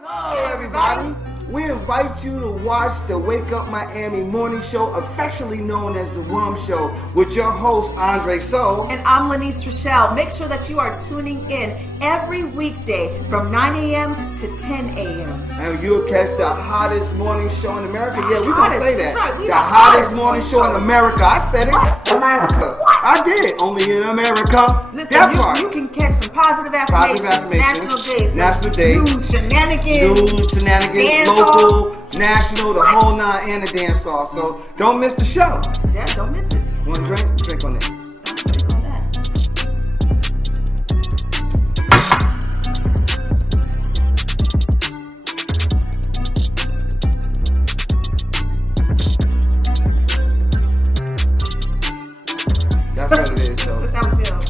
Hello, everybody. We invite you to watch the Wake Up Miami morning show, affectionately known as the WUMMS Show, with your host, Andre So. And I'm Lanice Rochelle. Make sure that you are tuning in every weekday from 9 a.m. to 10 a.m. And you'll catch the hottest morning show in America. Yeah, we're going to say that. Right, the hottest morning show in America. I said it. What? America. What? I did. Only in America. Listen, you can catch some positive affirmations. National days. News, shenanigans. Dance local, national, the whole nine, and the dance off. So don't miss the show. Yeah, don't miss it. Want a drink? Drink on it. Drink on that. That's what it is. So that's how we feel.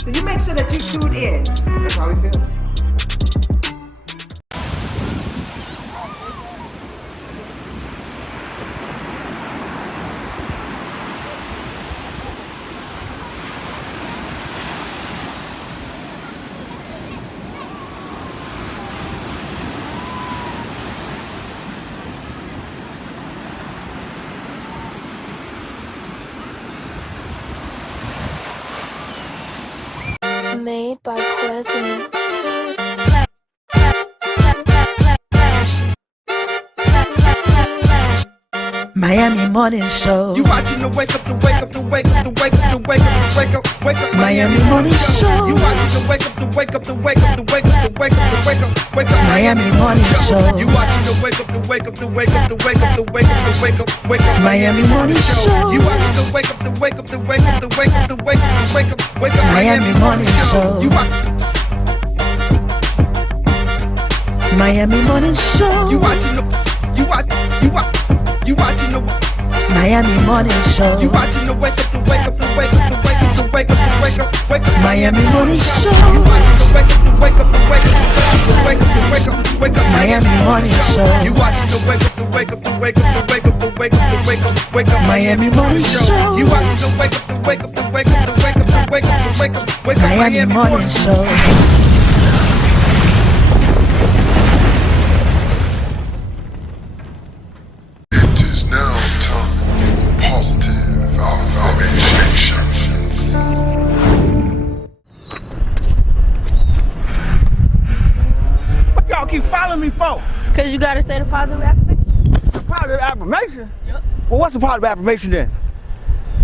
So you make sure that you tune in. That's how we feel. Made by Pleasant. Miami Morning Show. You watching the wake up, the wake up, the wake up, the wake up, the wake up, the wake up, wake up. Miami Morning Show. You watching the wake up, the wake up, the wake up, the wake up, the wake up, the wake up, wake up. Miami Morning Show. You watching the wake up, the wake up, the wake up, the wake up, the wake up, the wake up, wake up. Miami Morning Show. You watching the wake up, the wake up, the wake up, the wake up, the wake up, the wake up, wake up. Miami Morning Show. You Miami Morning Show. You watching the you watching the Miami Morning Show. You watching the wake up, the wake up, the wake up, the wake up, the wake up, the wake up, wake up. Miami Morning Show. You watching the wake up, the wake up, the wake up, the wake up, the wake up, the wake up. Miami Morning Show. You watching the wake up, the wake up, the wake up, the wake up, the wake up, the wake up, wake up. Miami Morning Show. You watching the wake up, the wake up, the wake up, the wake up, the wake up, the wake up, wake up. Miami Morning Show. Now time for positive affirmations. What y'all keep following me for? Cause you gotta say the positive affirmation. Positive affirmation? Yep. Well, what's a positive affirmation then?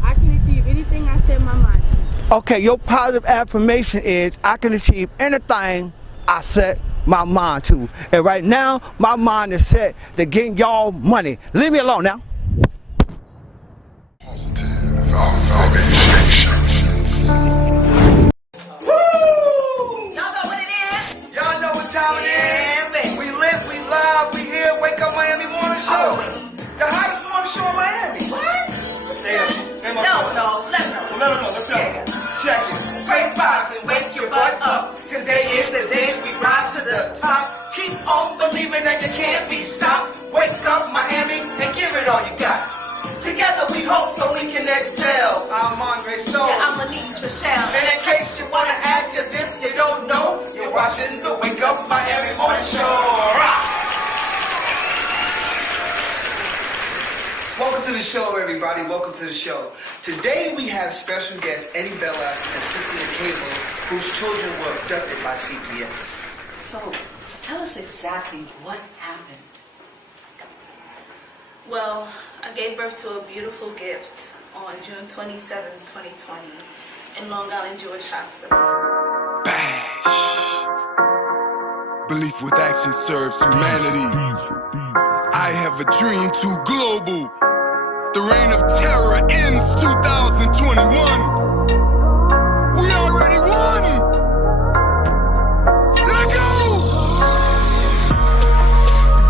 I can achieve anything I set my mind to. Okay, your positive affirmation is I can achieve anything I set my mind to. And right now, my mind is set to getting y'all money. Leave me alone now. Positive affirmations. Woo! Y'all know what it is? Y'all know what time it is. We live, we live, we here. Wake Up Miami morning show. The hottest morning show in Miami. What? No, let me know. Let's go. Check it. Break vibes and wake your butt up. Today is the day we rise to the top. Keep on believing that you can't be stopped. Wake up Miami and give it all you got. Together we hope so we can excel. I'm Andre So. Yeah, I'm Lanice Rochelle. And in case you wanna act as if you don't know, you're watching the Wake Up Miami morning show. Welcome to the show, everybody. Welcome to the show. Today we have special guest Eddie Bellas and Cynthia Cable, whose children were abducted by CPS. So tell us exactly what happened. Well, I gave birth to a beautiful gift on June 27, 2020 in Long Island Jewish Hospital. Bash. Belief with action serves humanity. I have a dream too global. The reign of terror ends 2021. We already won. Let go.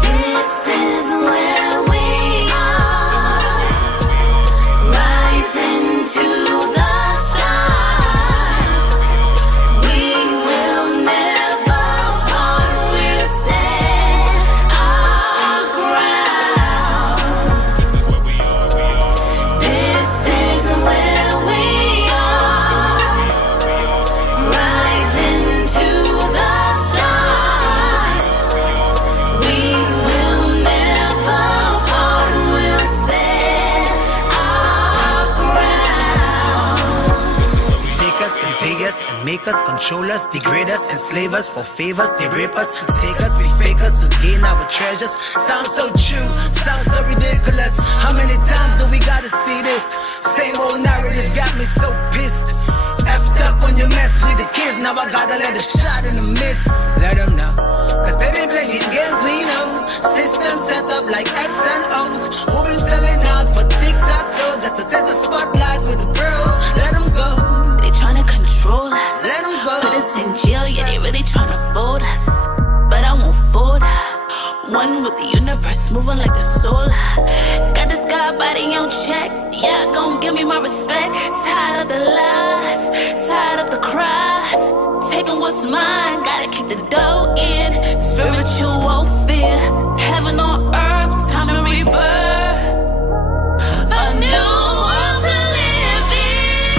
This is where we are, rising to the stars. We will never part, we'll stand our ground. This is where we are. This is where we and make us, control us, degrade us, enslave us for favors. They rape us, take us, we fake us to gain our treasures. Sounds so true, sounds so ridiculous. How many times do we gotta see this? Same old narrative got me so pissed. Effed up when you mess with the kids. Now I gotta let a shot in the midst. Let them know, cause they been playing games we know. System set up like X and O's. Who been selling out for TikTok though? Just to take the spotlight with the bros. Let them go. They tryna control us. Let them go. Put us in jail, yeah, they really tryna fold us. But I won't fold. One with the universe, moving like the solar. Got this guy body on check. Yeah, gon' give me my respect. Tired of the lies, tired of the cries. Taking what's mine, gotta keep the dough in. Spiritual warfare, heaven on earth, time to rebirth. A new world to live in.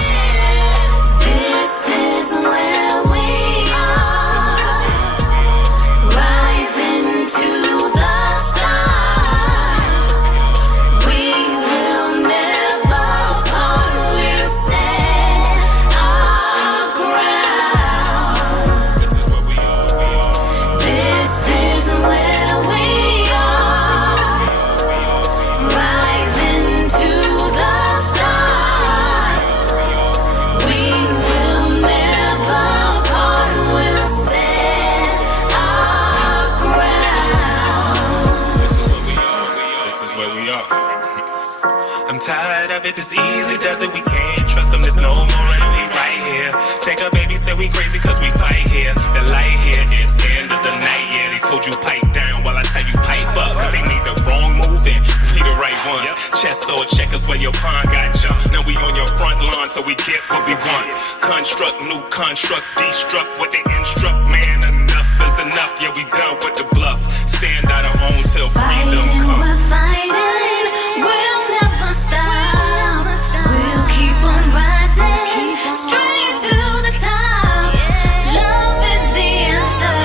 This is where we are, rising to it's easy, does it? We can't trust them, there's no more enemy right here. Take a baby, say we crazy cause we fight here. The light here is the end of the night, yeah. They told you pipe down while I tell you pipe up. Cause they made the wrong move and we the right ones. Chess or checkers where your pawn got jumped. Now we on your front lawn so we get what we want. Construct, new construct, destruct what they instruct. Man, enough is enough, yeah, we done with the bluff. Stand out our own till freedom comes. We're fighting, we'll never stop. We'll keep on rising, straight to the top. Love is the answer,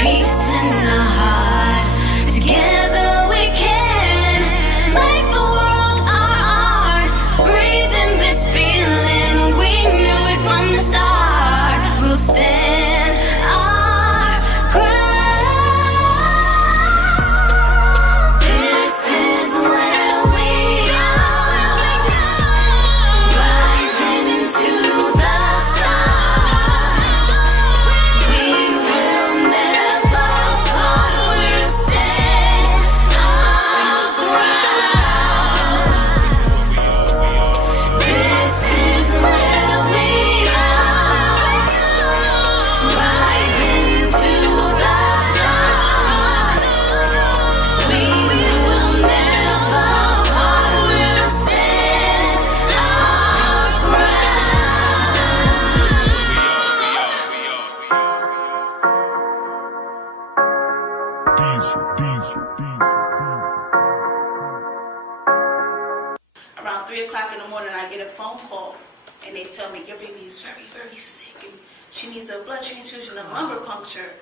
peace in the heart. Together we can make the world our art. Breathe in this feeling, we knew it from the start. We'll stand our ground. This is where we are, rising to the stars. We will never part, we'll stand our ground. This is where we are, rising to the stars. We will never part, we'll stand our Around 3 o'clock in the morning, I get a phone call, and they tell me your baby is very, very sick, and she needs a blood transfusion, a lumbar puncture.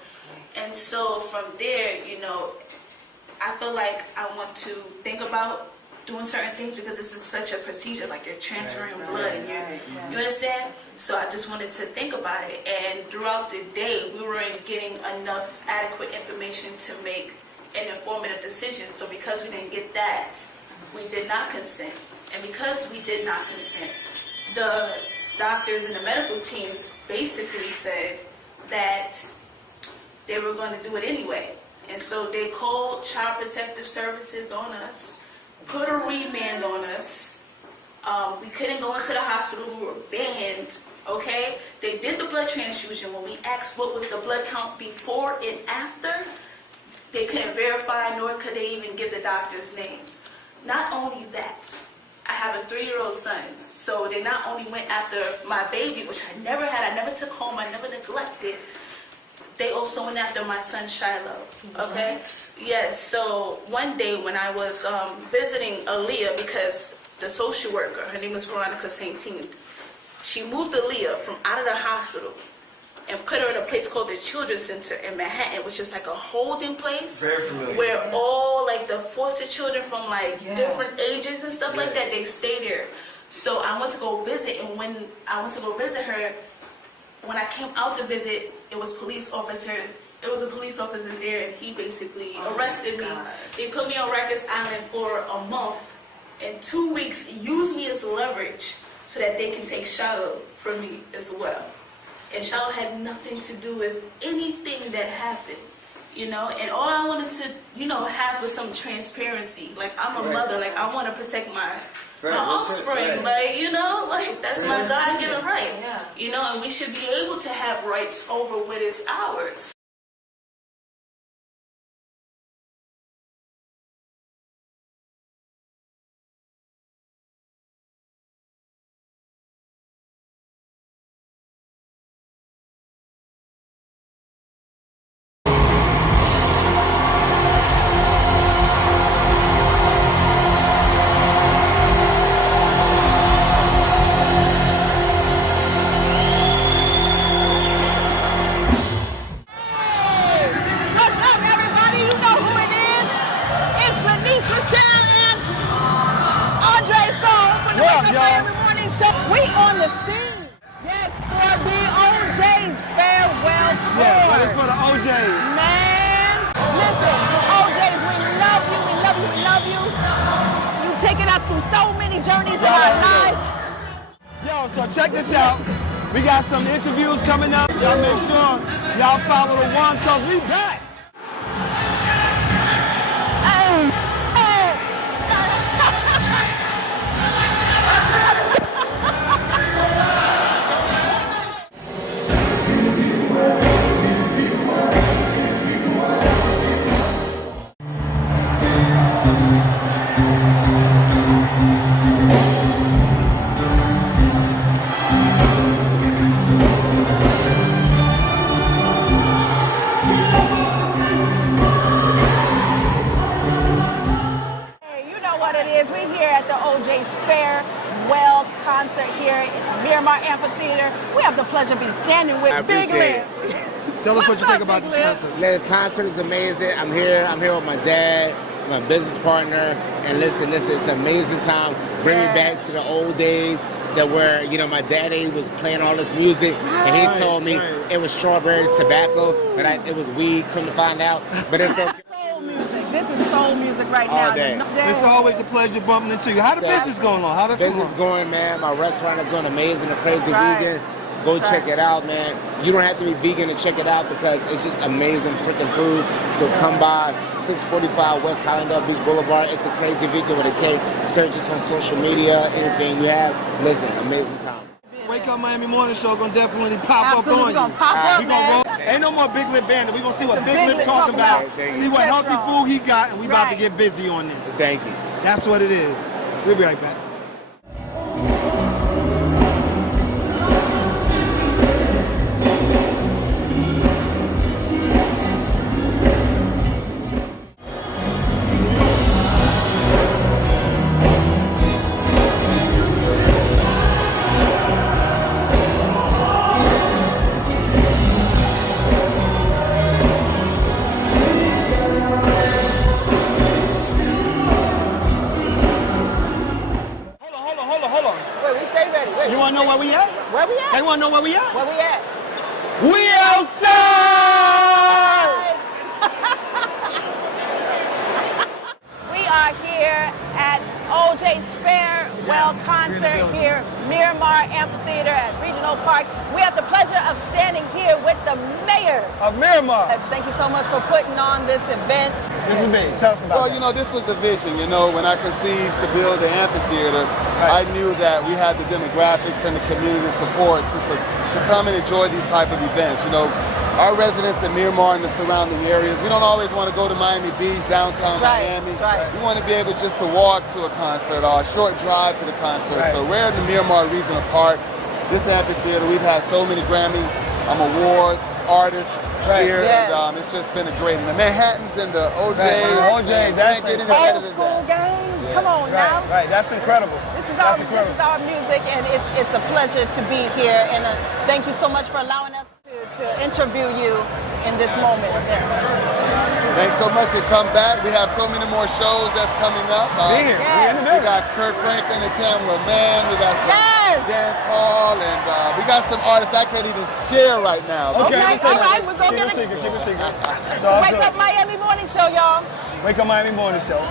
And so from there, you know, I feel like I want to think about doing certain things because this is such a procedure, like you're transferring blood, and you understand? So I just wanted to think about it, and throughout the day, we weren't getting enough adequate information to make an informative decision. So because we didn't get that, we did not consent. And because we did not consent, the doctors and the medical teams basically said that they were going to do it anyway. And so they called Child Protective Services on us, put a remand on us. We couldn't go into the hospital, we were banned, okay? They did the blood transfusion. When we asked what was the blood count before and after, they couldn't verify, nor could they even give the doctor's names. Not only that, I have a 3-year-old son, so they not only went after my baby, which I never had, I never took home, I never neglected, they also went after my son Shiloh, okay? What? Yes, so one day when I was visiting Aaliyah, because the social worker, her name was Veronica Saintine, she moved Aaliyah from out of the hospital and put her in a place called the Children's Center in Manhattan, which is like a holding place. Very familiar. Where all like the foster children from like different ages and stuff like that, they stay there. So I went to go visit, and when I went to go visit her, when I came out to visit, it was a police officer there, and he basically arrested me. They put me on Rikers Island for a month, and 2 weeks, used me as leverage so that they can take Shiloh from me as well. And Shiloh had nothing to do with anything that happened, you know. And all I wanted to, you know, have was some transparency. Like, I'm a mother, like, I want to protect my offspring, like, you know, like, that's my God-given right, you know, and we should be able to have rights over what is ours. We on the scene. Yes, for the OJ's farewell tour. Yeah, but it's for the OJ's. Man, listen, OJ's, we love you, we love you, we love you. You've taken us through so many journeys in our life. Yo, so check this out. We got some interviews coming up. Y'all make sure y'all follow the ones, cause we back. Amphitheater. We have the pleasure of being standing with Big Lip. Tell us what you think about this concert. The concert is amazing. I'm here with my dad, my business partner, and listen, this is an amazing time. Bring me back to the old days that where, you know, my daddy was playing all this music, and he told me it was strawberry tobacco, but it was weed, couldn't find out, but it's okay. Soul music. This is soul music right all now. Day. It's always a pleasure bumping into you. How the business going on? How that's going? Business going, man. My restaurant is doing amazing. The Crazy Vegan. Go check it out, man. You don't have to be vegan to check it out because it's just amazing freaking food. So come by 645 West Highlander Beach Boulevard. It's the Crazy Vegan with a K. Search us on social media, anything you have. Listen, amazing time. Wake Up Miami Morning Show gonna definitely pop up on you. We're gonna pop up, man. Ain't no more Big Lip Bandit. We're gonna see what Big Lip talking about. See what healthy food he got, and we about to get busy on this. Thank you. That's what it is. We'll be right back. They want to know where we at? Where we at? We outside! We are here at OJ's farewell concert here, Miramar Amphitheater at Regional Park. We have the pleasure of standing here with the mayor of Miramar. Thank you so much for putting on this event. This is big. Tell us about it. Well, you know, this was the vision. You know, when I conceived to build the amphitheater, I knew that we had the demographics and the community support to come and enjoy these type of events. You know, our residents in Miramar and the surrounding areas, we don't always want to go to Miami Beach, downtown Miami. We want to be able just to walk to a concert or a short drive to the concert. So we're in the Miramar Regional Park. This amphitheater, we've had so many Grammy award artists here. Yes. And, it's just been a great. And the Manhattans and the OJ's. OJ, that's old school game. Come on now. Right, that's incredible. This is our music, and it's a pleasure to be here. And thank you so much for allowing us to interview you in this moment. Thanks so much, and come back. We have so many more shows that's coming up. We got Kirk Franklin and Tamara Mann. We got some dance hall, and we got some artists I can't even share right now. Okay, all right, we're going to get it. Keep it secret. Wake Up Miami Morning Show, y'all. Wake Up Miami Morning Show.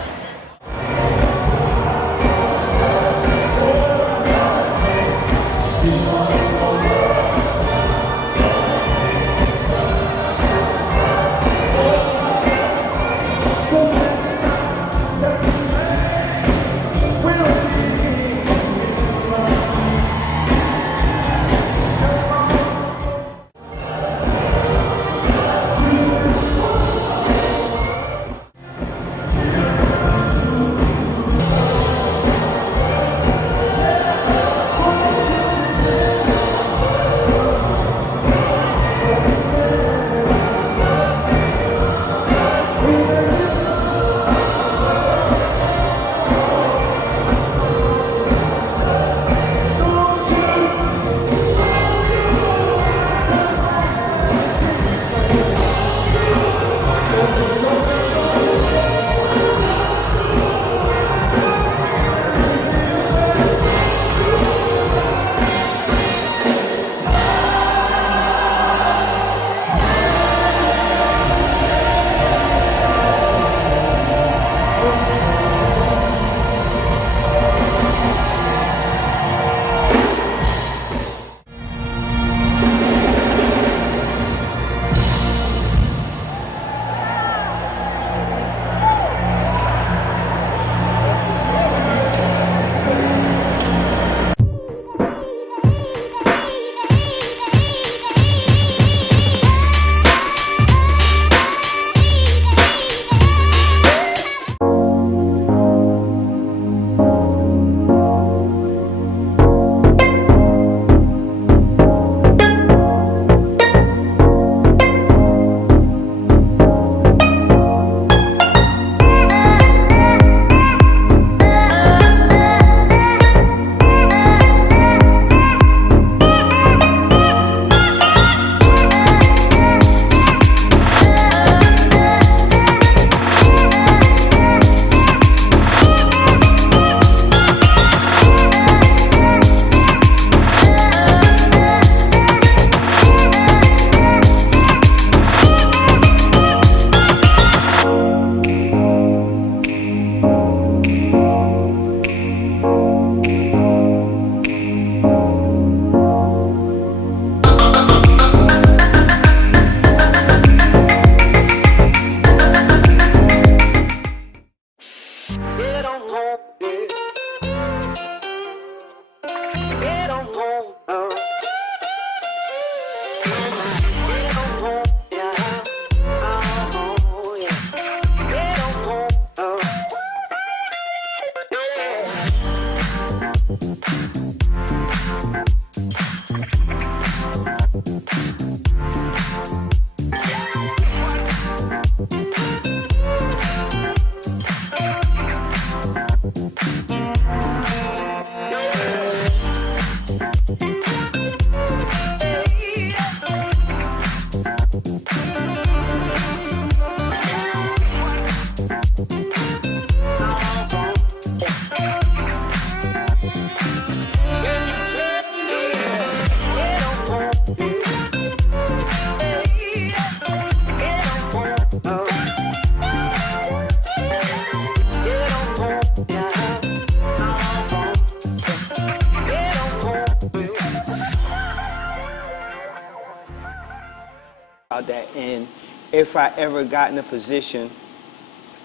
That, and if I ever got in a position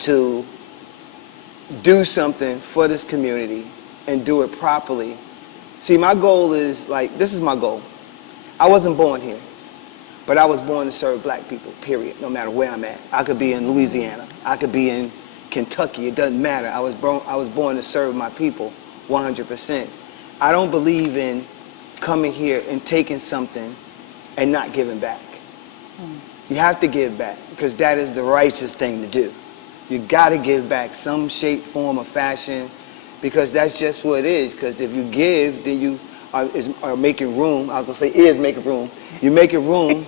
to do something for this community and do it properly. See, my goal is, like, this is my goal. I wasn't born here, but I was born to serve black people, period, no matter where I'm at. I could be in Louisiana, I could be in Kentucky, it doesn't matter. I was born to serve my people 100%. I don't believe in coming here and taking something and not giving back. You have to give back, because that is the righteous thing to do. You got to give back some shape, form, or fashion, because that's just what it is. Because if you give, then you are making room. I was going to say is making room. You're making room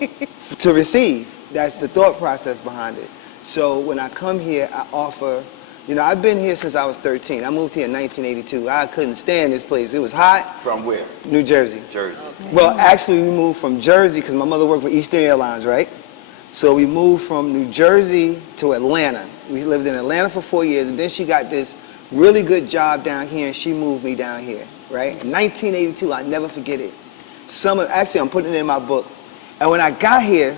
to receive. That's the thought process behind it. So when I come here, I offer You know, I've been here since I was 13. I moved here in 1982. I couldn't stand this place. It was hot. From where? New Jersey. Jersey. Well, actually, we moved from Jersey because my mother worked for Eastern Airlines, right? So we moved from New Jersey to Atlanta. We lived in Atlanta for 4 years, and then she got this really good job down here, and she moved me down here, right? In 1982, I never forget it. Actually, I'm putting it in my book. And when I got here,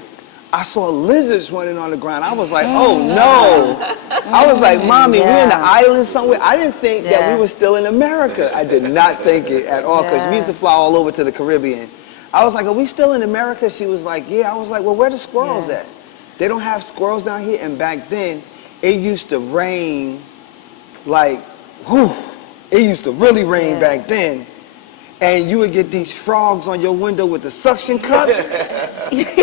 I saw lizards running on the ground. I was like, oh no. I was like, Mommy, we're in the island somewhere. I didn't think that we were still in America. I did not think it at all, because we used to fly all over to the Caribbean. I was like, are we still in America? She was like, yeah. I was like, well, where the squirrels at? They don't have squirrels down here. And back then, it used to rain like, whew. It used to really rain back then. And you would get these frogs on your window with the suction cups.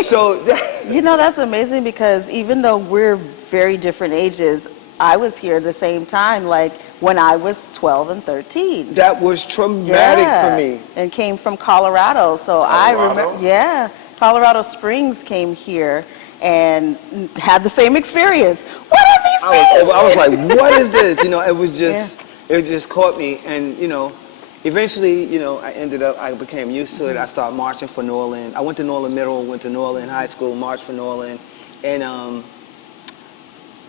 So, you know, that's amazing, because even though we're very different ages, I was here the same time, like when I was 12 and 13. That was traumatic for me. And came from Colorado. So I remember, Colorado Springs came here and had the same experience. What are these things? I was like, what is this? You know, it was just, it just caught me. And, you know, eventually, you know, I became used to it. I started marching for New Orleans. I went to New Orleans Middle, went to New Orleans High School, marched for New Orleans. And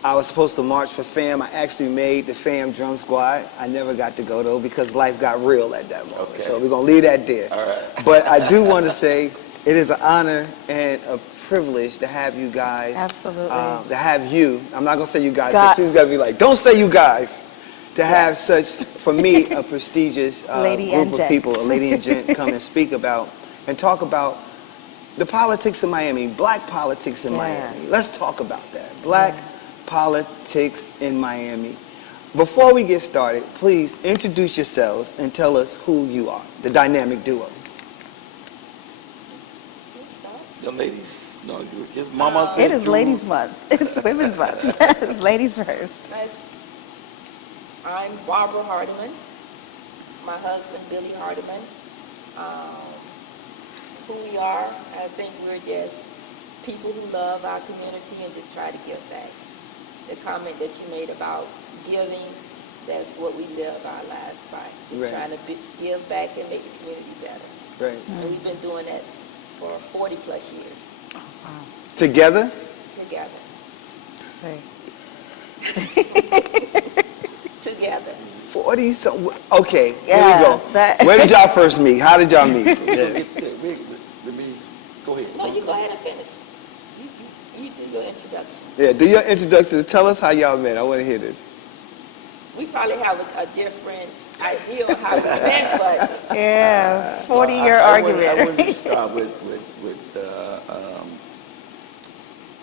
I was supposed to march for FAM. I actually made the FAM drum squad. I never got to go though, because life got real at that moment. Okay. So we're gonna leave that there. All right. But I do want to say it is an honor and a privilege to have you guys. Absolutely. To have you. I'm not gonna say you guys, but she's gonna be like, don't say you guys. To have such, for me, a prestigious group of people, a lady and gent, come and speak about and talk about the politics of Miami, black politics in Miami. Let's talk about that. Black politics in Miami. Before we get started, please introduce yourselves and tell us who you are, the dynamic duo. Young ladies, no, his mama said it is Ladies Month. It's Women's Month. It's ladies first. I'm Barbara Hardiman. My husband, Billy Hardiman. Who we are, I think we're just people who love our community and just try to give back. The comment that you made about giving, that's what we live our lives by. Just trying to give back and make the community better. Right. And we've been doing that for 40 plus years. Oh, wow. Together? Together. Together. 40 so okay, here we go. Where did y'all first meet? How did y'all meet? Yes. Let me go ahead. No, you go ahead and finish. You do your introduction. Yeah, do your introduction. Tell us how y'all met. I want to hear this. We probably have a different idea of how we met, but 40-year argument. I want to start with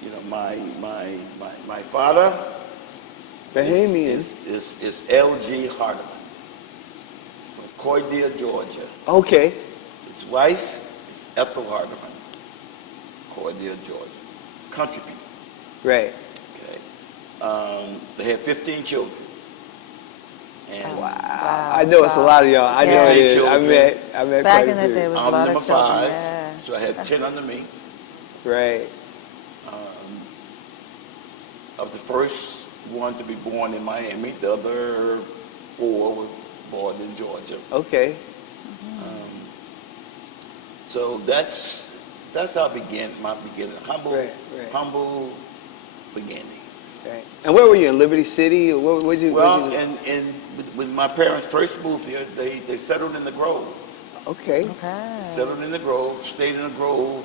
you know, my father. Bahamian is L.G. Hardiman from Cordia, Georgia. Okay. His wife is Ethel Hardiman, Cordia, Georgia. Country people. Right. Okay. They had 15 children. And wow. I know it's a lot of y'all. I know it is. I met back quite in the day, was a I'm lot number of children. 5, so I had 10 under me. Right. I was the first one to be born in Miami. The other 4 were born in Georgia. Okay. So that's how I began my beginning. Humble beginnings. Right. And where were you, in Liberty City, or where'd you? When my parents first moved here, they settled in the Grove. Okay. They settled in the Grove, stayed in the Grove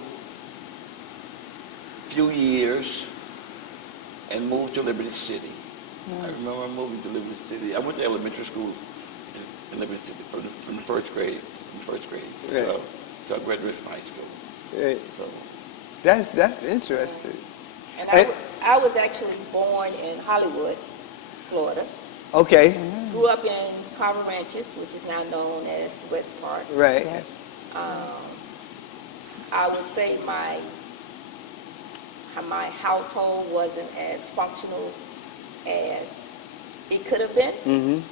a few years, and moved to Liberty City. I remember moving to Liberty City. I went to elementary school in Liberty City from the first grade till I graduated from high school. Right. So that's interesting. And I was actually born in Hollywood, Florida. Okay. Grew up in Carver Ranches, which is now known as West Park. Right. Yes. I would say my household wasn't as functional as it could have been.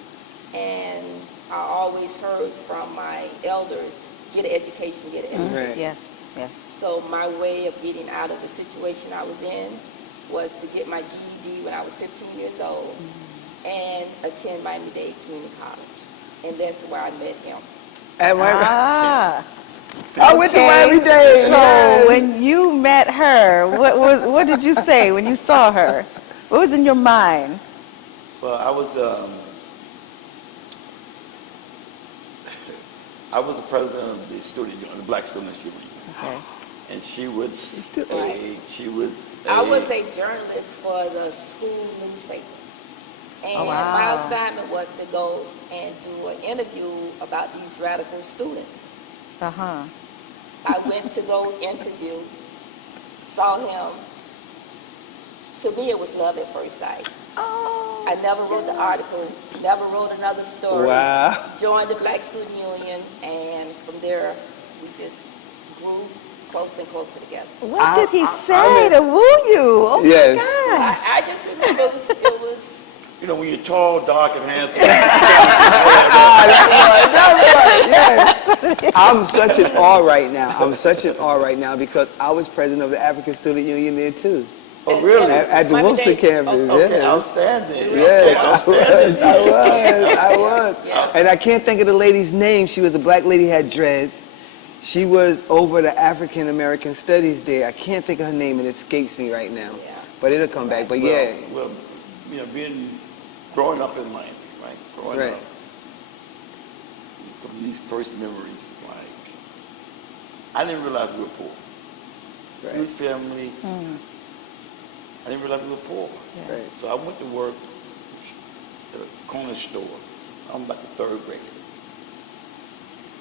And I always heard from my elders, get an education, get an education. Right. Yes, yes. So my way of getting out of the situation I was in was to get my GED when I was 15 years old and attend Miami-Dade Community College. And that's where I met him. At Miami. I went to Miami-Dade. So when you met her, what did you say when you saw her? What was in your mind? Well, I was the president of the student union, the Black Students Union. Okay. And she was I was a journalist for the school newspaper. And my assignment was to go and do an interview about these radical students. I went to go interview, saw him. To me, it was love at first sight. I never wrote the article, never wrote another story. Wow. Joined the Black Student Union, and from there, we just grew close and closer together. What did he say to woo you? Oh Yes. my gosh. I just remember it was You know, when you're tall, dark, and handsome. That's right. Yes. I'm such in awe right now. I'm such in awe right now because I was president of the African Student Union there too. Oh, really? At the WUMMS campus. Okay, yeah. outstanding. Yeah, Outstanding. I was. And I can't think of the lady's name. She was a black lady, had dreads. She was over the African American Studies there. I can't think of her name, it escapes me right now. Yeah. But it'll come back. But Well, you know, growing up in Miami, right? Growing up, some of these first memories is like, I didn't realize we were poor. Right. Huge family. I didn't realize we were poor. Right. So I went to work at a corner store. I'm about the third grade.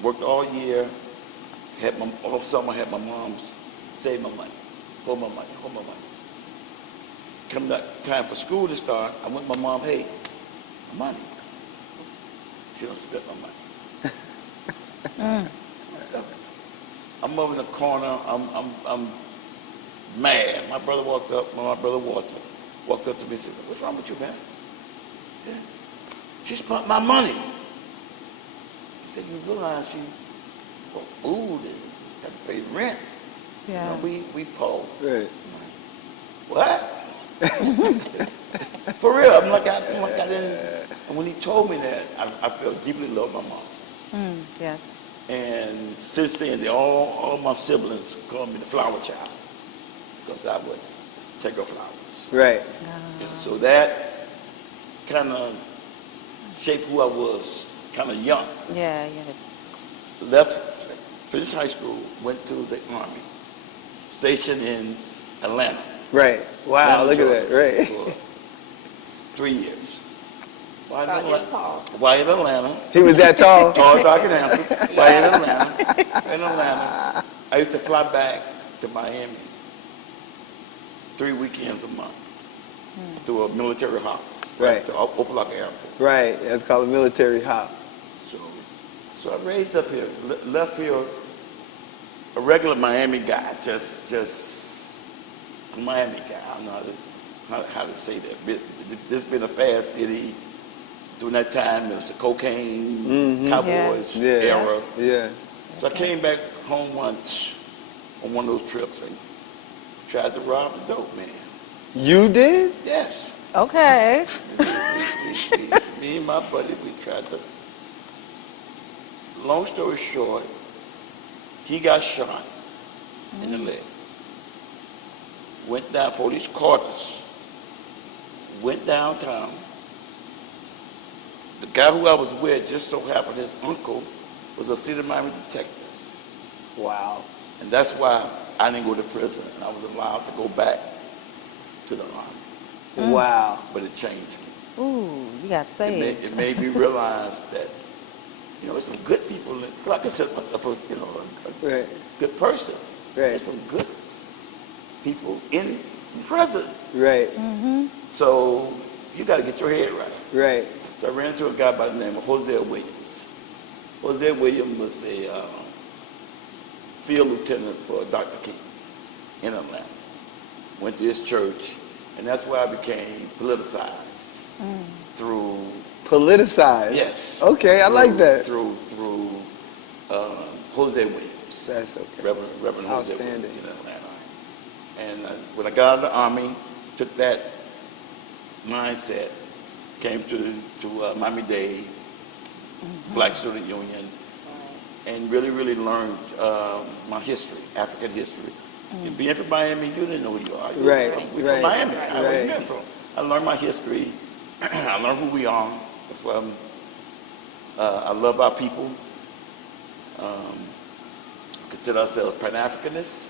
Worked all year. All summer, had my mom save my money, hold my money. Come back time for school to start, I went to my mom, hey, my money. She don't spend my money. I'm over in the corner, I'm mad. My brother walked up to me and said, what's wrong with you, man? I said, she spent my money. He said, you realize she bought food and had to pay rent. Yeah. You know, we poor. Right. What? For real, I'm like I didn't. And when he told me that, I felt deeply loved by my mom. Yes. And since then, all my siblings called me the flower child because I would take her flowers. Right. And so that kind of shaped who I was, kind of young. Yeah. Finished high school, went to the Army, stationed in Atlanta. Right. Wow, Atlanta, look Georgia, at that. Right. For 3 years. about this tall. While in Atlanta. He was that tall? Tall, dark, and handsome. While in Atlanta, I used to fly back to Miami 3 weekends a month through a military hop. Right. To Opelika Airport. Right. That's called a military hop. So I raised up here, left here a regular Miami guy, just a Miami guy. I don't know how to say that. This been a fast city. During that time, it was the cocaine, cowboys era. Yeah. So I came back home once on one of those trips and tried to rob the dope man. You did? Yes. Okay. Me and my buddy, we tried to. Long story short, he got shot in the leg. Went down, police caught us. Went downtown. The guy who I was with just so happened his uncle was a city of Miami detective. Wow. And that's why I didn't go to prison. And I was allowed to go back to the Army. Wow. But it changed me. Ooh, you got saved. It made me realize that, there's some good people. I consider myself a good person. Right. There's some good people in prison. Right. So you got to get your head right. Right. So I ran into a guy by the name of Jose Williams. Jose Williams was a field lieutenant for Dr. King in Atlanta. Went to his church, and that's where I became politicized through. Politicized? Yes. Okay, I like that. Through Jose Williams. That's okay. Reverend Jose Outstanding. Williams in Atlanta. And when I got out of the Army, took that mindset came to Miami-Dade, Black Student Union, and really learned my history, African history. Being from Miami, you didn't know who you are. We're from Miami. I know where you're from. I learned my history. I learned who we are. I love our people. Consider ourselves Pan-Africanists.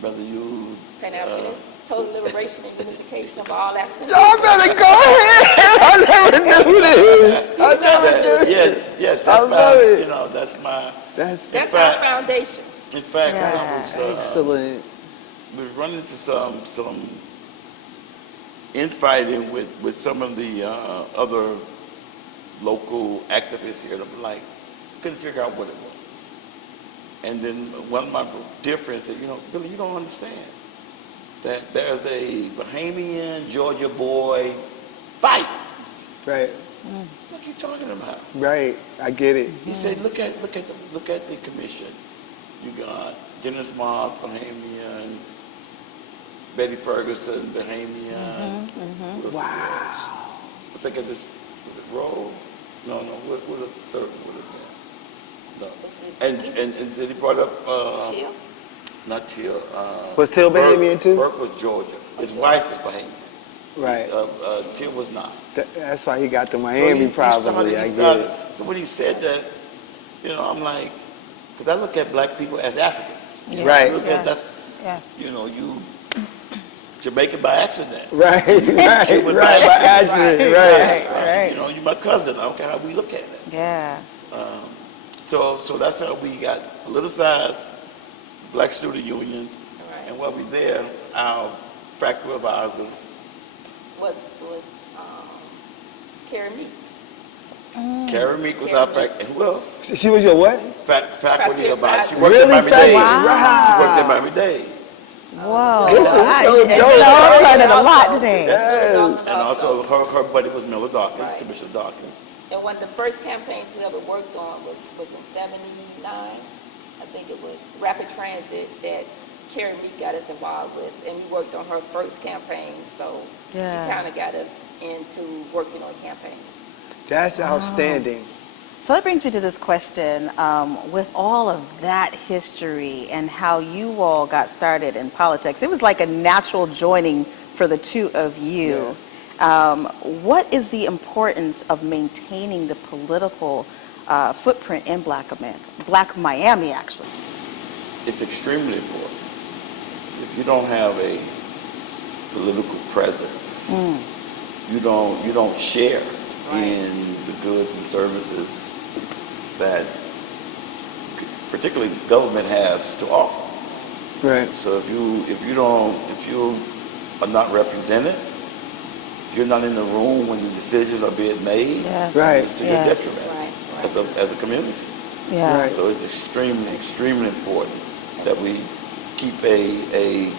Whether you Pan-Africanists, total liberation and unification of all Africans. Y'all better go ahead. I never knew this. I never knew this. Yes, that's I love it. You know, that's my. That's our foundation. In fact, I was excellent. We were running into some infighting with some of the other local activists here. I'm like, couldn't figure out what it was. And then one of my dear friends said, you know, Billy, you don't understand that there's a Bahamian Georgia boy fight. Right. What are you talking about? Right. I get it. He said, look at the commission. You got Dennis Moss, Bahamian, Betty Ferguson, Bahamian. Wow. I think of this, was it Roll? No, what the third one? No. And then he brought up Till? Not Till. Was Till Bahamian too? Burke was Georgia. His wife was Bahamian. Right. Till was not. That's why he got to Miami probably. I get it. So when he said that, you know, I'm like, because I look at black people as Africans. You know, Right. I look at that's, you know, you Jamaican by accident. Right. Cuban by accident. Right. You know, you my cousin. I don't care how we look at it. Yeah. So that's how we got politicized, Black Student Union, and while we there, our faculty advisor was Carrie Meek. Carrie Meek was our faculty. Who else? She was your what? Faculty advisor. She worked at Miami-Dade. Wow. She worked at Miami-Dade. Whoa. This is so dope. I'm learning a lot today. Yes. And also her buddy was Miller Dawkins, Commissioner Dawkins. And one of the first campaigns we ever worked on was in '79. I think it was Rapid Transit that Carrie Meek got us involved with, and we worked on her first campaign. So she kind of got us into working on campaigns. That's outstanding. So that brings me to this question. With all of that history and how you all got started in politics, it was like a natural joining for the two of you. What is the importance of maintaining the political footprint in Black Miami, actually? It's extremely important. If you don't have a political presence, you don't share in the goods and services that particularly government has to offer. Right. So if you are not represented, if you're not in the room when the decisions are being made, it's to your detriment as a community. Yeah. Right. So it's extremely important that we keep a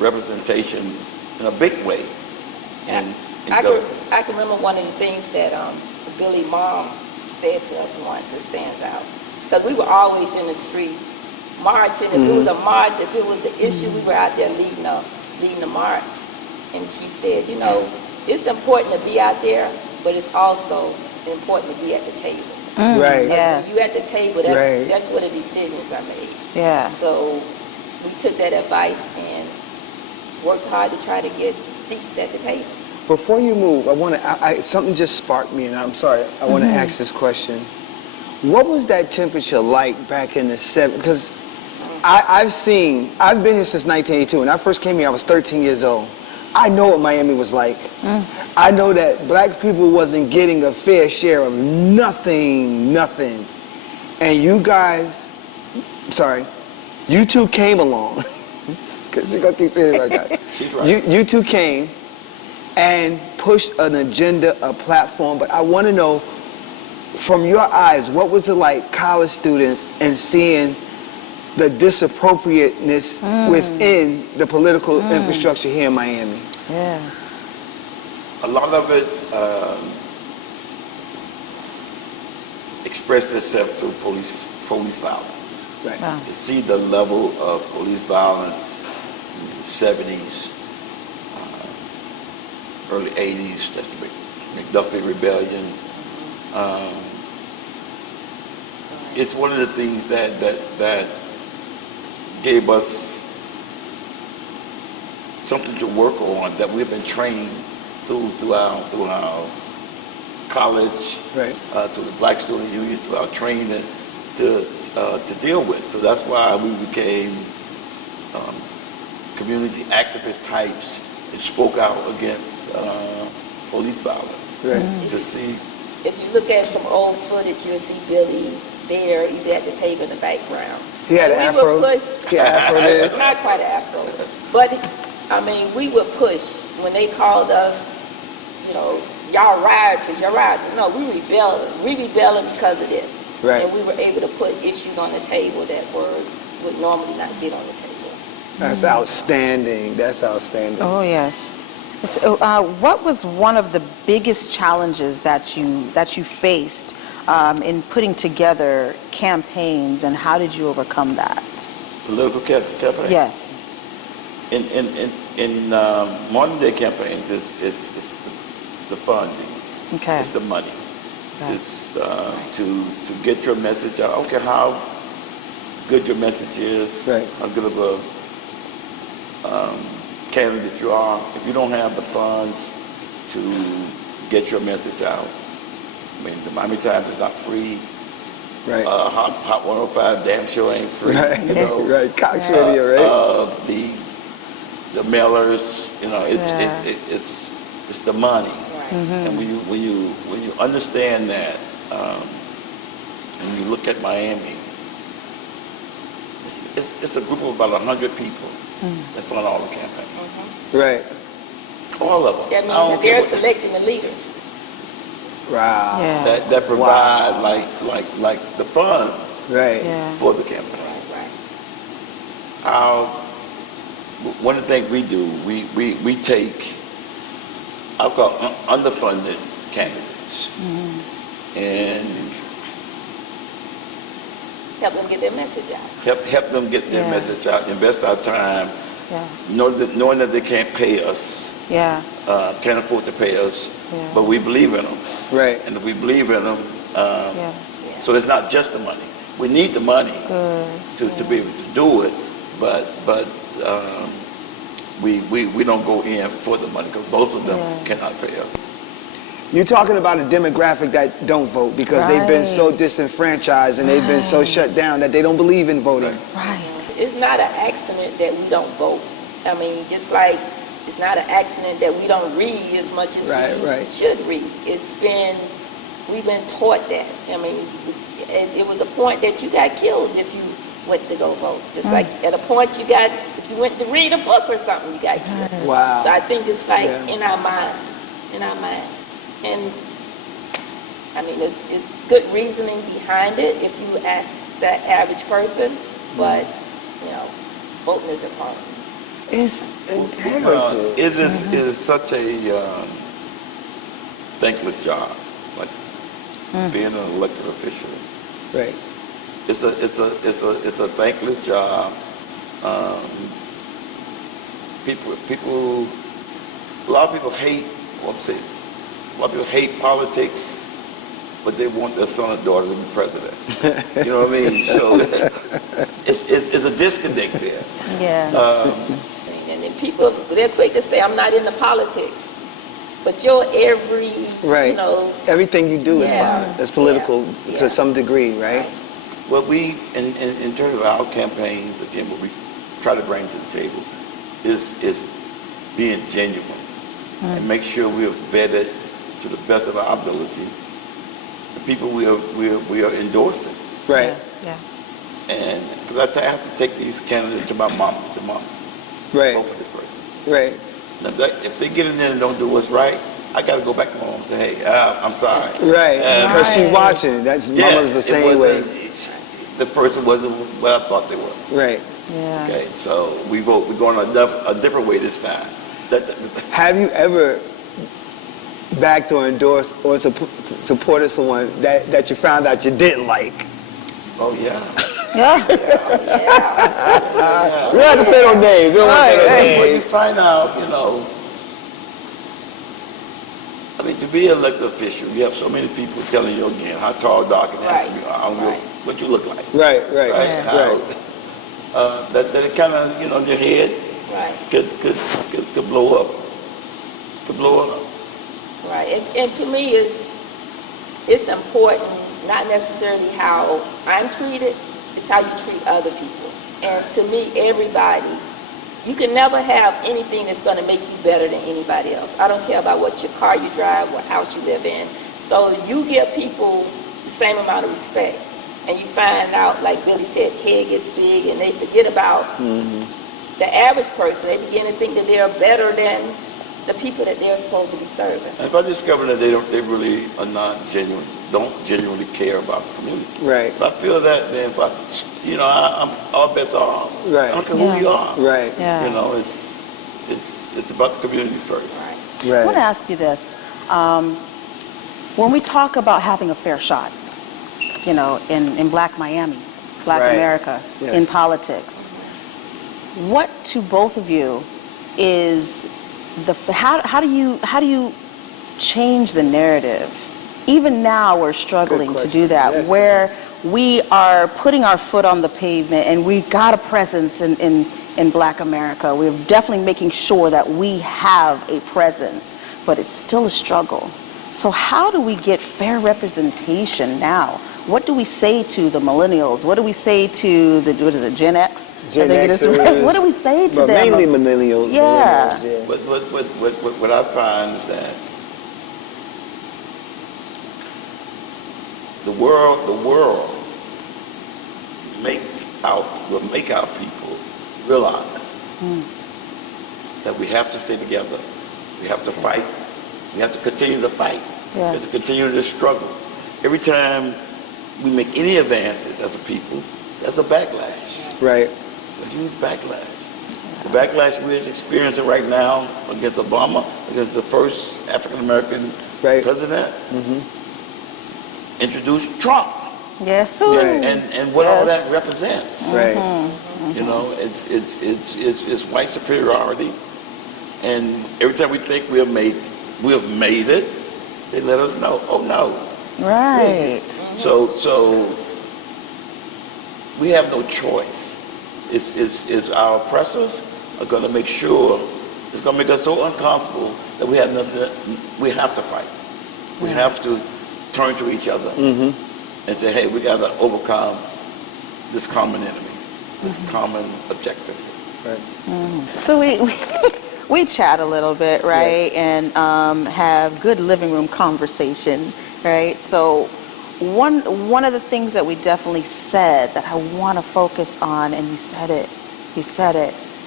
representation in a big way. I can remember one of the things that Billy Mom said to us once that stands out. Because we were always in the street marching. If it was a march, if it was an issue, we were out there leading the march. And she said, you know, it's important to be out there, but it's also important to be at the table. Right. Yes. When you at the table, that's where the decisions are made. Yeah. So we took that advice and worked hard to try to get seats at the table. Before you move, I want to. Something just sparked me, and I'm sorry. I want to ask this question. What was that temperature like back in the 70s? Because I've been here since 1982. When I first came here, I was 13 years old. I know what Miami was like. I know that black people wasn't getting a fair share of nothing. And you guys, you two came along. Because you're going to keep saying it like that. She's right. You two came and pushed an agenda, a platform, but I want to know, from your eyes, what was it like, college students, and seeing the disappropriateness within the political infrastructure here in Miami? Yeah. A lot of it expressed itself through police violence. Right. Wow. To see the level of police violence in the 70s, early 80s. That's the McDuffie Rebellion. It's one of the things that gave us something to work on, that we've been trained through our college, right. To the Black Student Union, through our training to deal with. So that's why we became community activist types and spoke out against police violence. Right. To see. If you look at some old footage, you'll see Billy there, either at the table in the background. He had an afro. He had an afro there. Not quite an afro, but I mean, we would push when they called us, you know, y'all rioters. No, we rebelling because of this. Right. And we were able to put issues on the table that would normally not get on the table. That's outstanding. That's outstanding. Oh yes. What was one of the biggest challenges that you faced in putting together campaigns, and how did you overcome that? Political campaigns? Yes. In modern day campaigns, it's the funding. Okay. It's the money. Right. It's to get your message out. I don't care how good your message is, right. How good of a candidate you are. If you don't have the funds to get your message out, I mean, the Miami Times is not free. Right. Hot 105 damn sure ain't free. Right. You know. Right. Cox Radio, right? The mailers, you know, it's the money. Right. And when you understand that, and you look at Miami, it's a group of about 100 people that fund all the campaigns. Right. All of them. That means that they're selecting the leaders. Wow. Yeah. That provide like the funds right. for the campaign. One of the things we do, we take, I'll call underfunded candidates and help them get their message out. Help them get their message out. Invest our time, knowing that they can't pay us. Yeah. Can't afford to pay us, but we believe in them. Right. And if we believe in them, so it's not just the money. We need the money to be able to do it, but we don't go in for the money because most of them cannot pay us. You're talking about a demographic that don't vote because they've been so disenfranchised and they've been so shut down that they don't believe in voting. Right. It's not an accident that we don't vote. I mean, just like it's not an accident that we don't read as much as we should read. We've been taught that. I mean, it was a point that you got killed if you went to go vote. Just like at a point if you went to read a book or something, you got killed. Wow. So I think it's like in our minds. And I mean, it's good reasoning behind it if you ask that average person, but you know, voting is important. It's imperative. It is such a thankless job, like being an elected official. Right. It's a thankless job. A lot of people hate. A lot of people hate politics, but they want their son or daughter to be president. You know what I mean? So it's a disconnect there. Yeah. And then people, they're quick to say, I'm not into politics. But your you know. Everything you do is political to some degree, right? Well, in terms of our campaigns, again, what we try to bring to the table is being genuine and make sure we are vetted to the best of our ability. The people we are endorsing. Right. Yeah. And because I have to take these candidates to my mom. Right. Vote for this person. Right. Now, if they get in there and don't do what's right, I got to go back to my mom and say, hey, I'm sorry. Right. Because she's watching. Mama's the same way. The person wasn't what I thought they were. Right. Yeah. Okay. So we're going a different way this time. Have you ever backed or endorsed or supported someone that you found out you didn't like? Oh yeah. Yeah. We don't have to say no names. When you find out, you know, I mean, to be an elected official, you have so many people telling you again how tall, dark, and handsome you are. I don't know what you look like. Right. Yeah. How, that it kind of, your head could blow up. Could blow up. Right. And to me, it's important, not necessarily how I'm treated, it's how you treat other people. And to me, everybody, you can never have anything that's going to make you better than anybody else. I don't care about what your car you drive, what house you live in. So you give people the same amount of respect. And you find out, like Billy said, head gets big, and they forget about the average person. They begin to think that they are better than the people that they're supposed to be serving. And if I discover that they really are not don't genuinely care about the community. Right. If I feel that, then I'm all bets are off. Right. I don't care who you are. Right. Yeah. It's about the community first. Right. I want to ask you this. When we talk about having a fair shot, in Black Miami, Black America, in politics, what to both of you is how do you change the narrative? Even now we're struggling to do that, where we are putting our foot on the pavement and we got a presence in Black America. We're definitely making sure that we have a presence, but it's still a struggle. So how do we get fair representation now? What do we say to the millennials? What do we say to the Gen X? Gen Xers. What do we say to them? Mainly millennials. Yeah. But what I find is that the world will make our people realize that we have to stay together. We have to fight. We have to continue to fight. We have to continue to struggle. Every time we make any advances as a people, there's a backlash. Right. It's a huge backlash. The backlash we're experiencing right now against Obama, against the first African-American president, introduced Trump. Yeah. And what all that represents. Right. It's white superiority. And every time we think we have made it, they let us know, oh no. Right. So we have no choice. It's our oppressors are going to make sure, it's going to make us so uncomfortable that we have nothing. We have to fight. We have to turn to each other and say, hey, we got to overcome this common enemy, this common objective. Right. So we chat a little bit, right, and have good living room conversation, right? So one of the things that we definitely said that I want to focus on, and you said it,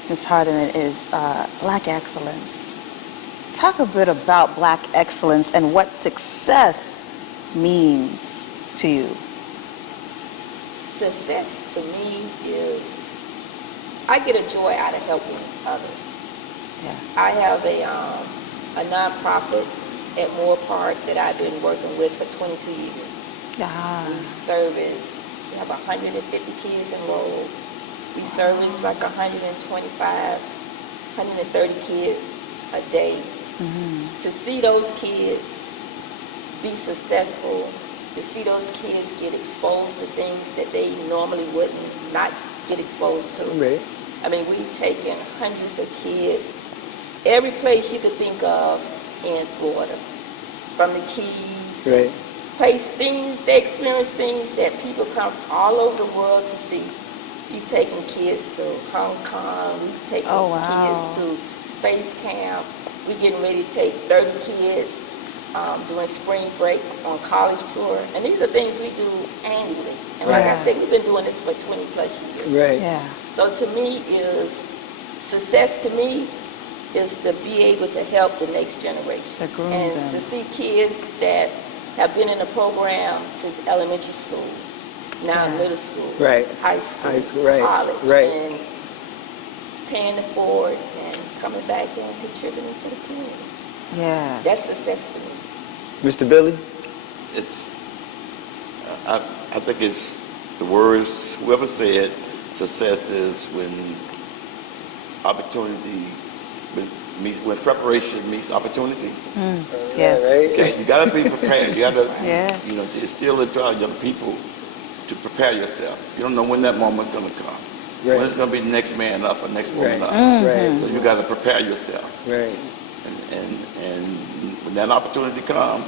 Ms. Harden, is Black excellence. Talk a bit about Black excellence and what success means to you. Success to me is, I get a joy out of helping others. Yeah. I have a nonprofit at Moore Park that I've been working with for 22 years. Yeah. We have 150 kids enrolled. We service like 125, 130 kids a day. To see those kids be successful, to see those kids get exposed to things that they normally wouldn't not get exposed to. Right. I mean, we've taken hundreds of kids, every place you could think of in Florida, from the Keys. Right. They experience things that people come from all over the world to see. We've taken kids to Hong Kong, we've taken kids to space camp. We're getting ready to take 30 kids during spring break on college tour. And these are things we do annually. And like I said, we've been doing this for 20 plus years. Right. Yeah. So to me success to me is to be able to help the next generation. To groom and them. to see kids that have been in the program since elementary school, now middle school, high school, college, and paying it forward and coming back and contributing to the community. Yeah. That's success to me. Mr. Billy? I think it's the words, whoever said success is when opportunity when preparation meets opportunity. Yes. Okay, you gotta be prepared. You gotta, you know, instill into our young people to prepare yourself. You don't know when that moment's gonna come. Right. When it's gonna be the next man up or next woman up. Right. So you gotta prepare yourself. Right. And when that opportunity comes,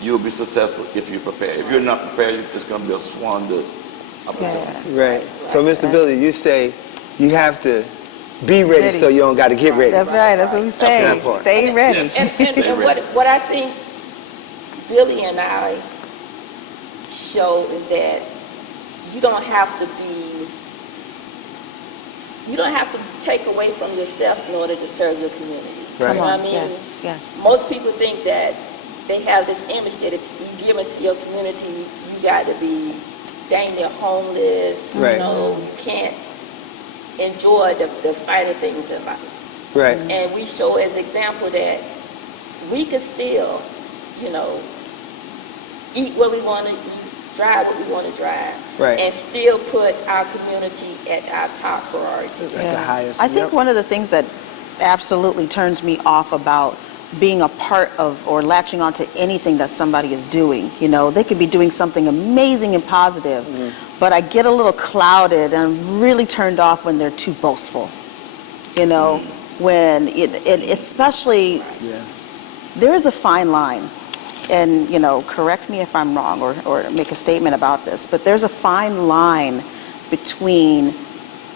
you'll be successful if you prepare. If you're not prepared, it's gonna be a squandered opportunity. Right. So, Mr. Billy, you say you have to be ready so you don't got to get ready. That's right. That's what we say. Stay ready. And what I think Billy and I show is that you don't have to take away from yourself in order to serve your community. Right. You know what I mean? Yes, yes. Most people think that they have this image that if you give into your community, you got to be dang near homeless. Right. You know, you can't enjoy the finer things in life. Right. And we show as example that we can still, you know, eat what we want to eat, drive what we want to drive, right, and still put our community at our top priority. At the highest. I think one of the things that absolutely turns me off about being a part of or latching onto anything that somebody is doing, you know, they could be doing something amazing and positive, but I get a little clouded and I'm really turned off when they're too boastful, you know, when it especially, there is a fine line, and, you know, correct me if I'm wrong or make a statement about this, but there's a fine line between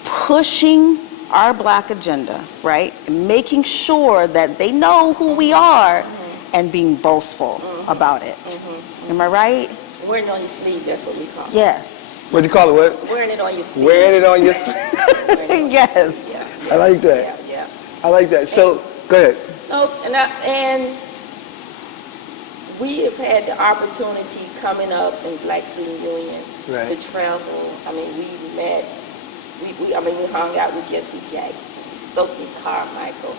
pushing our Black agenda, right, and making sure that they know who we are, and being boastful about it. Am I right? Wearing it on your sleeve, that's what we call it. Yes. What do you call it? What? Wearing it on your sleeve. Wearing it on your sleeve. Yes. I like that. I like that. So, go ahead. No, and we have had the opportunity coming up in Black Student Union to travel. I mean, we met. We hung out with Jesse Jackson, Stokely Carmichael.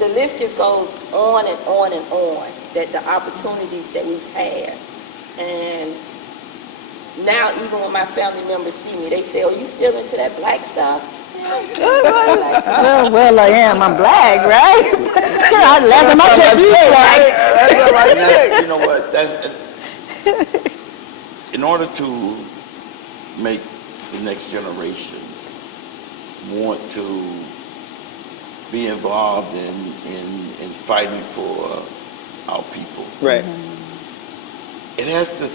The list just goes on and on and on, that the opportunities that we've had. And now even when my family members see me, they say, "Oh, you still into that Black stuff?" Well, I am. I'm Black, right? Last time I checked, you Black. You know what? That's, in order to make the next generations want to be involved in fighting for our people. Right. It has to.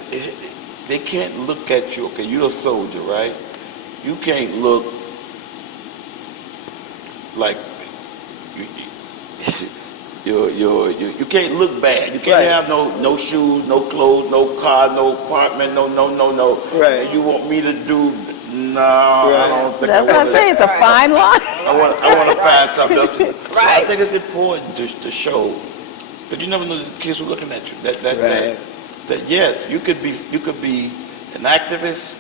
They can't look at you. Okay, you're a soldier, right? You can't look like you can't look bad. You can't have no shoes, no clothes, no car, no apartment, no. Right. And you want me to do? No, I don't think. That's what I say. It's a fine line. I want to find something else. So I think it's important to show, but you never know the kids who are looking at you. That yes, you could be an activist.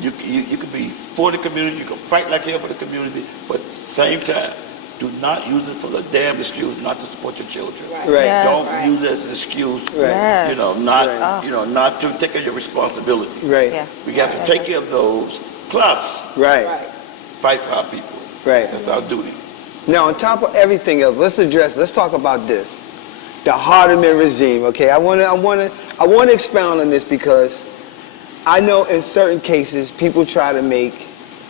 You could be for the community. You can fight like hell for the community, but at the same time, do not use it for the damn excuse not to support your children. Right. Yes. Don't use it as an excuse. Right. You know, not to take care of your responsibilities. Right. Yeah. We have to take care of those. Plus, fight for our people. Right. That's our duty. Now, on top of everything else, let's talk about this, the Hardeman regime. Okay, I want to expound on this because I know in certain cases people try to make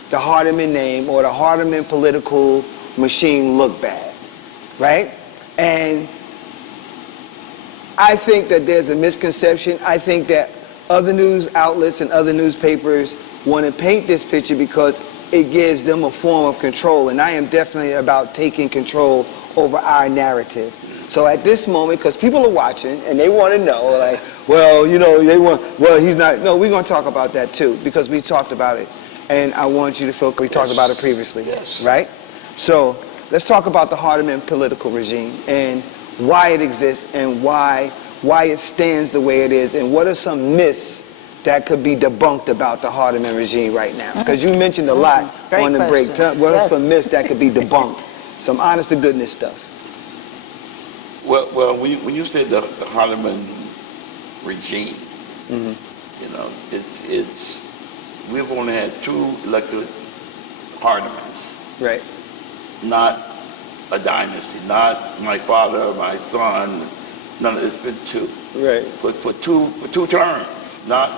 the Hardeman name or the Hardeman political machine look bad, right? And I think that there's a misconception. I think that other news outlets and other newspapers want to paint this picture because it gives them a form of control, and I am definitely about taking control over our narrative. So at this moment, because people are watching and they want to know, like, well, you know, he's not. No, we're going to talk about that too because we talked about it, and I want you to feel we talked about it previously, right? So let's talk about the Hardeman political regime and why it exists and why it stands the way it is, and what are some myths that could be debunked about the Hardeman regime right now? Because you mentioned a lot on the break. What are some myths that could be debunked? Some honest to goodness stuff. Well, when you say the Hardeman regime, you know, it's we've only had 2 elected Hardemans. Right. not a dynasty, not my father, my son. None of it's been two. Right. For two terms. Not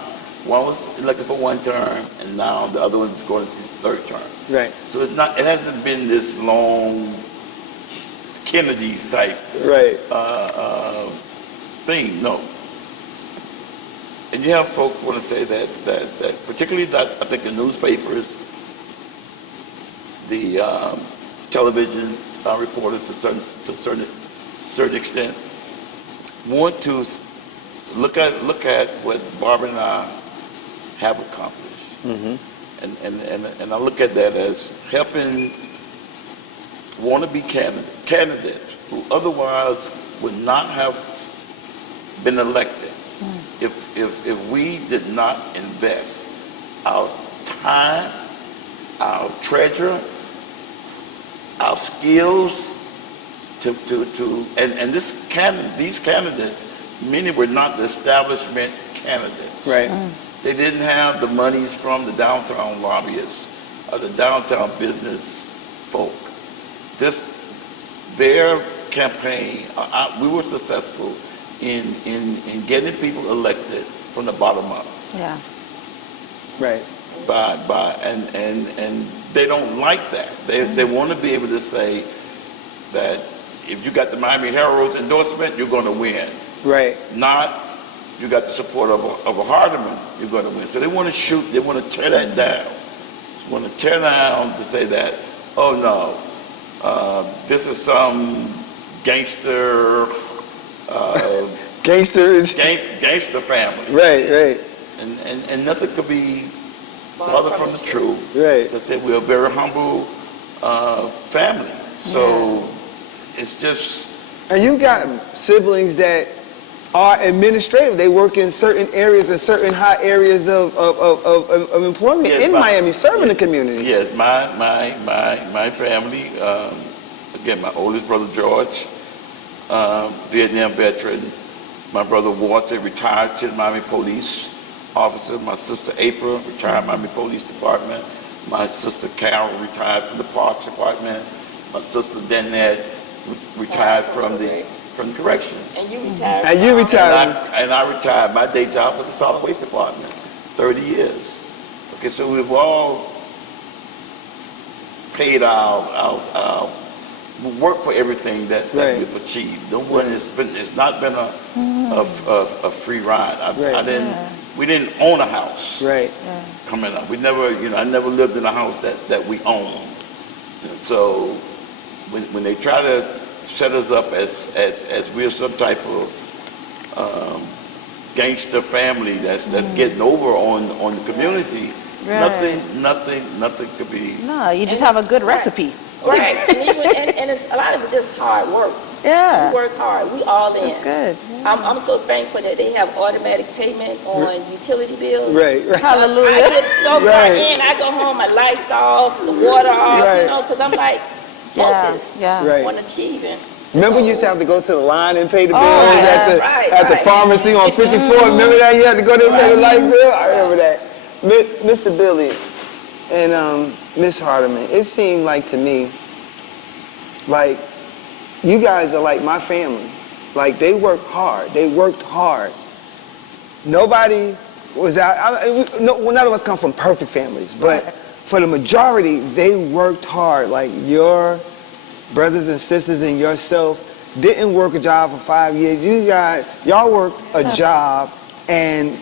one was elected for one term, and now the other one's going into his third term. Right. So it hasn't been this long Kennedy's type right. Thing. No. And you have folks want to say that particularly that I think the newspapers, the television reporters to a certain extent want to look at what Barbara and I have accomplished, and I look at that as helping wannabe candidates who otherwise would not have been elected if we did not invest our time, our treasure, our skills and these candidates, many were not the establishment candidates. Right. They didn't have the monies from the downtown lobbyists or the downtown business folk. Their campaign, we were successful in getting people elected from the bottom up. Yeah. Right. And they don't like that. They want to be able to say that if you got the Miami Herald's endorsement, you're going to win. Right. Not you got the support of a Hardeman, you're going to win. So they want to tear that down. They want to tear down to say that, oh no, this is some gangster gangster family. Right. And nothing could be farther from the truth. Right. As I said, we're a very humble family. So it's just. And you got siblings that are administrative. They work in certain areas and certain high areas of employment in Miami, serving the community. Yes, my family. Again, my oldest brother George, Vietnam veteran. My brother Walter retired to the Miami Police officer. My sister April retired Miami Police Department. My sister Carol retired from the Parks Department. My sister Danette retired from the corrections. And you retired. And I retired. My day job was the Solid Waste Department, 30 years. Okay, so we've all paid our work for everything that we've achieved. No one it's not been a free ride. We didn't own a house. Right. Coming up, we never, I never lived in a house that we owned. And so when they try to set us up as we're some type of gangster family that's getting over on the community, nothing could be. No, you just have a good recipe. Right, and it's, a lot of it's just hard work. Yeah. We work hard. We all in. That's good. Yeah. I'm so thankful that they have automatic payment on utility bills. Right. Hallelujah. I get so far in, I go home, my lights off, the water off, because I'm like focused on achieving. Remember, you used to have to go to the line and pay the bills at the pharmacy on 54. Remember that? You had to go there and pay the light bill? I remember that. Mr. Billy and Miss Hardeman, it seemed like to me, like, you guys are like my family. Like, they worked hard. They worked hard. Nobody was out. None of us come from perfect families, but for the majority, they worked hard. Like, your brothers and sisters and yourself didn't work a job for 5 years. Y'all worked a job and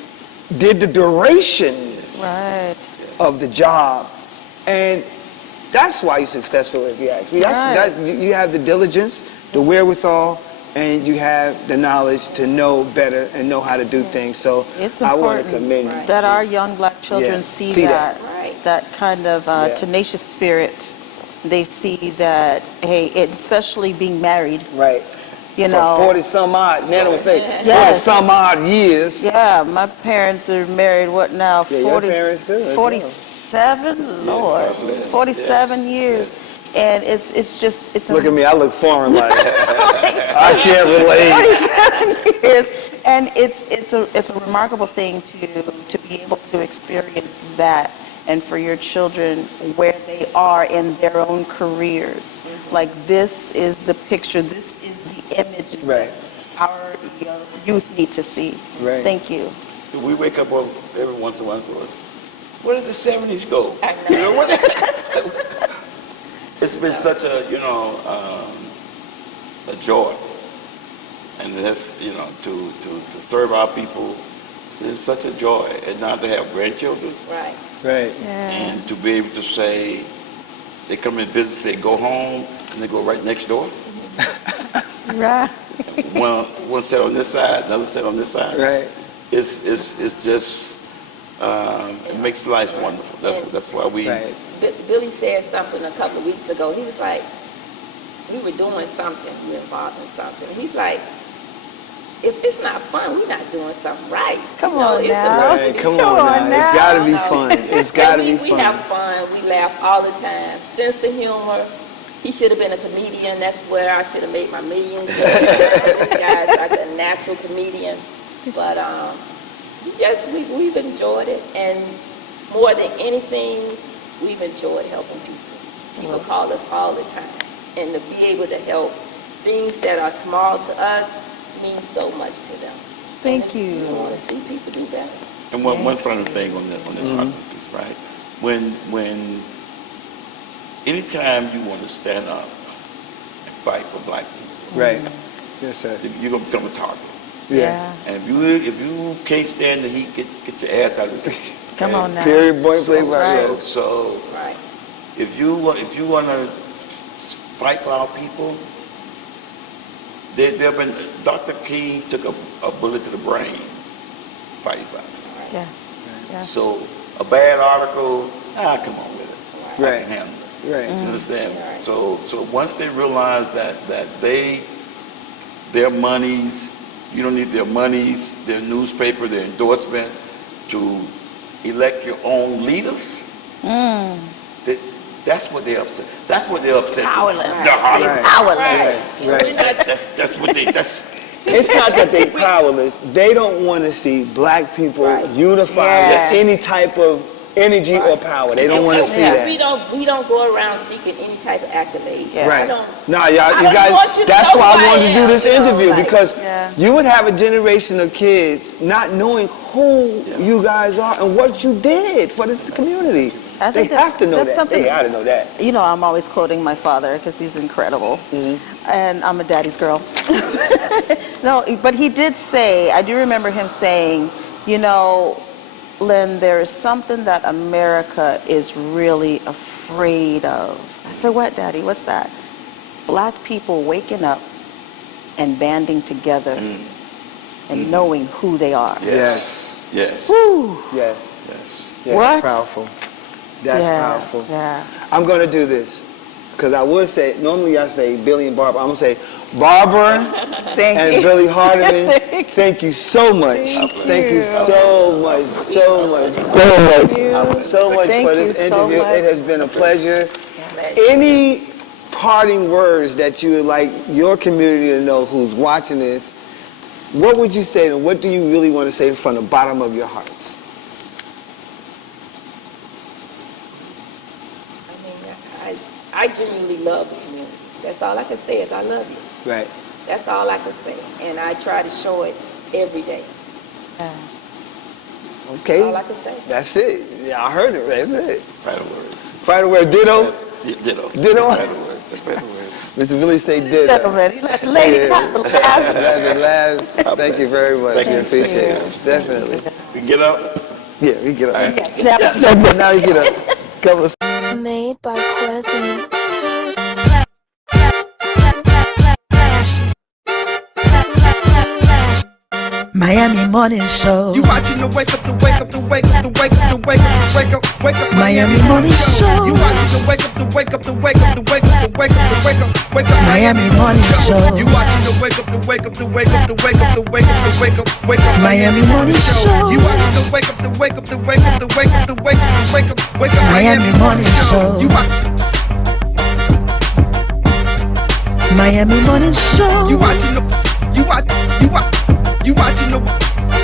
did the duration of the job. And that's why you're successful, if you ask me. You have the diligence, the wherewithal, and you have the knowledge to know better and know how to do things. So it's I want to important commend you. that our young black children see that kind of tenacious spirit. They see that, hey, especially being married. Right. You know, 40 some odd, Nana would say, 40 some odd years. Yeah, my parents are married, what now? 40, your parents too, 47, Lord. 47 years. And it's look at me, I look foreign like I can't relate. 47 years. And it's a remarkable thing to be able to experience that and for your children where they are in their own careers. Like, this is the picture, this is the image that our youth need to see. Thank you. We wake up every once in a while and say, where did the 70s go? I know. You know what? It's been such a, a joy. And that's, to serve our people, it's such a joy. And now to have grandchildren. Right. And to be able to say, they come and visit, say, go home, and they go right next door. Right. One set on this side, another set on this side. It's just, it makes life wonderful. That's why we... Billy said something a couple of weeks ago. He was like, we were doing something, we were involved in something. He's like, if it's not fun, we're not doing something right. Come on now. Come on now. It's got to be fun. It's got to be fun. We have fun. We laugh all the time. Sense of humor. He should have been a comedian. That's where I should have made my millions. This guy's like a natural comedian. But we've enjoyed it. And more than anything, we've enjoyed helping people. People call us all the time. And to be able to help things that are small to us means so much to them. Thank you. You want to see people do that. And one final thing on this piece, right? When anytime you want to stand up and fight for black people, Yes, sir. you're gonna become a target. And if you can't stand the heat, get your ass out of it. Come on now. Period. Point blank. So if you want to fight for our people, there been Dr. King took a bullet to the brain, fighting for it. So a bad article, come on with it. I can handle it. You understand? So once they realize that their monies, you don't need their monies, their newspaper, their endorsement to elect your own leaders. That's what they're upset. That's what they're upset. Powerless. That's what they. It's not that they're powerless. They don't want to see black people unified with any type of energy or power. They don't want to see that. We don't go around seeking any type of accolades. No, you guys. That's why I wanted to do this interview, because you would have a generation of kids not knowing who you guys are and what you did for this community. They have to know that. They got to know that. You know, I'm always quoting my father because he's incredible. And I'm a daddy's girl. No, but he did say, I do remember him saying, Lynn, there is something that America is really afraid of. I said, what, Daddy? What's that? Black people waking up and banding together and knowing who they are. Yes. Woo. Yes. What? That's powerful. That's powerful. I'm going to do this, because I would say, normally I say Billy and Barbara. I'm going to say Barbara and Billy Hardiman, thank you so much. Thank you so much for this interview. It has been a pleasure. Any parting words that you would like your community to know who's watching this, what would you say, and what do you really want to say from the bottom of your hearts? I genuinely love the community. That's all I can say is I love you. Right. That's all I can say. And I try to show it every day. Okay. That's all I can say. That's it. Yeah, I heard it. That's it. It's final words. Final word. Ditto? Ditto. Ditto? That's final words. Mr. Billy say ditto. Gentlemen, let the ladies have the last. Thank you very much. We appreciate it. Definitely. We can get up? Yeah, we can get up. Yes. Now you get up. Come on. Made by Quezzy. Miami Morning Show. You watching the wake up, the wake up, the wake up, the wake up, the wake up, the wake up, wake up. Miami Morning Show. You watching the wake up, the wake up, the wake up, the wake up, the wake up, the wake up, wake up. Miami Morning Show. You watching the wake up, the wake up, the wake up, the wake up, the wake up, the wake up, wake up. Miami Morning Show. You watching the wake up, the wake up, the wake up, the wake up, the wake up, the wake up, wake up. Miami Morning Show. You Miami Morning Show. You watching the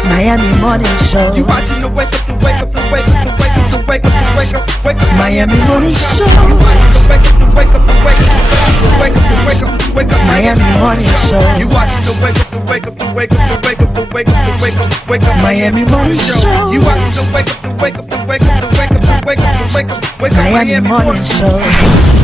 Miami Morning Show. You watching the wake up, the wake up, the wake up, the wake up, the wake up, the wake up. wake up, wake up. Miami Morning Show. You watching the wake up, the wake up, the wake up, the wake up, the wake up, the wake up. Miami Morning Show. You watching the wake up, the wake up, the wake up, the wake up, the wake up, the wake up, wake up. Miami Morning Show. You watching the wake up, the wake up, the wake up, the wake up, the wake up, the wake up, wake up. Miami Morning Show.